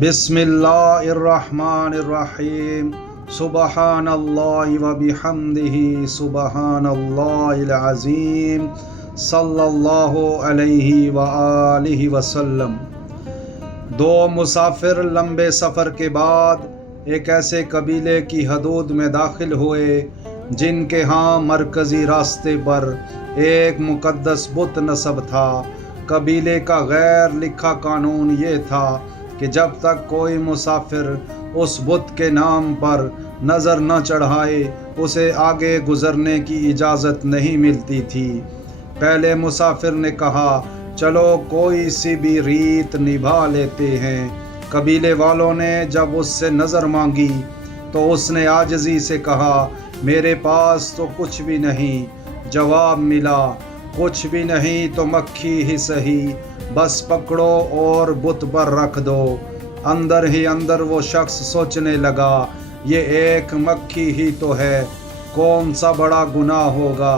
بسم اللہ الرحمن الرحیم سبحان اللہ و بحمدہ سبحان اللہ العظیم صلی اللہ علیہ وآلہ وسلم۔ دو مسافر لمبے سفر کے بعد ایک ایسے قبیلے کی حدود میں داخل ہوئے جن کے ہاں مرکزی راستے پر ایک مقدس بت نصب تھا۔ قبیلے کا غیر لکھا قانون یہ تھا کہ جب تک کوئی مسافر اس بت کے نام پر نظر نہ چڑھائے اسے آگے گزرنے کی اجازت نہیں ملتی تھی۔ پہلے مسافر نے کہا چلو کوئی سی بھی ریت نبھا لیتے ہیں۔ قبیلے والوں نے جب اس سے نظر مانگی تو اس نے عاجزی سے کہا میرے پاس تو کچھ بھی نہیں۔ جواب ملا کچھ بھی نہیں تو مکھی ہی سہی، بس پکڑو اور بت پر رکھ دو۔ اندر ہی اندر وہ شخص سوچنے لگا یہ ایک مکھی ہی تو ہے، کون سا بڑا گناہ ہوگا،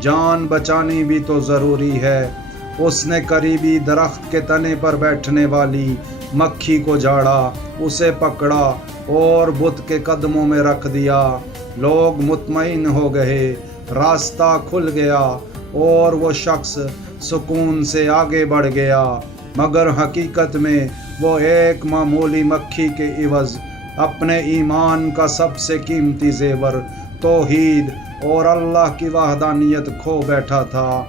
جان بچانی بھی تو ضروری ہے۔ اس نے قریبی درخت کے تنے پر بیٹھنے والی مکھی کو جھاڑا، اسے پکڑا اور بت کے قدموں میں رکھ دیا۔ لوگ مطمئن ہو گئے، راستہ کھل گیا اور وہ شخص سکون سے آگے بڑھ گیا، مگر حقیقت میں وہ ایک معمولی مکھی کے عوض اپنے ایمان کا سب سے قیمتی زیور توحید اور اللہ کی وحدانیت کھو بیٹھا تھا۔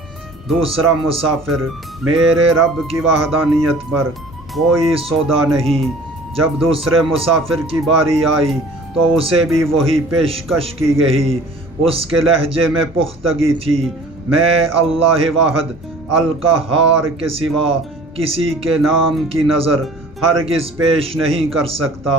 دوسرا مسافر میرے رب کی وحدانیت پر کوئی سودا نہیں۔ جب دوسرے مسافر کی باری آئی تو اسے بھی وہی پیشکش کی گئی۔ اس کے لہجے میں پختگی تھی، میں اللہ واحد القہار کے سوا کسی کے نام کی نظر ہرگز پیش نہیں کر سکتا۔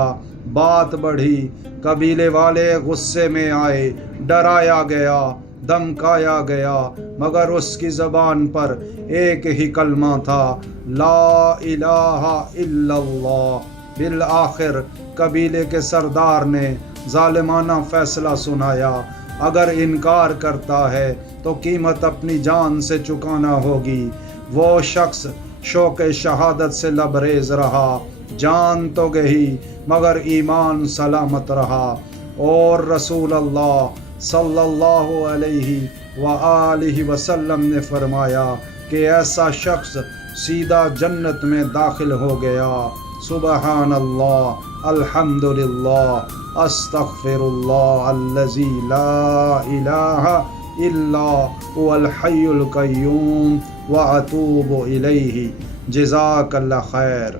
بات بڑھی، قبیلے والے غصے میں آئے، ڈرایا گیا، دمکایا گیا، مگر اس کی زبان پر ایک ہی کلمہ تھا، لا الہ الا اللہ۔ بالآخر قبیلے کے سردار نے ظالمانہ فیصلہ سنایا، اگر انکار کرتا ہے تو قیمت اپنی جان سے چکانا ہوگی۔ وہ شخص شوق شہادت سے لبریز رہا، جان تو گئی مگر ایمان سلامت رہا، اور رسول اللہ صلی اللہ علیہ وآلہ وسلم نے فرمایا کہ ایسا شخص سیدھا جنت میں داخل ہو گیا۔ سبحان اللہ، الحمدللہ، استغفر اللہ الذی لا الہ الا هو الحی القیوم واتوب الیہ۔ جزاک اللہ خیر۔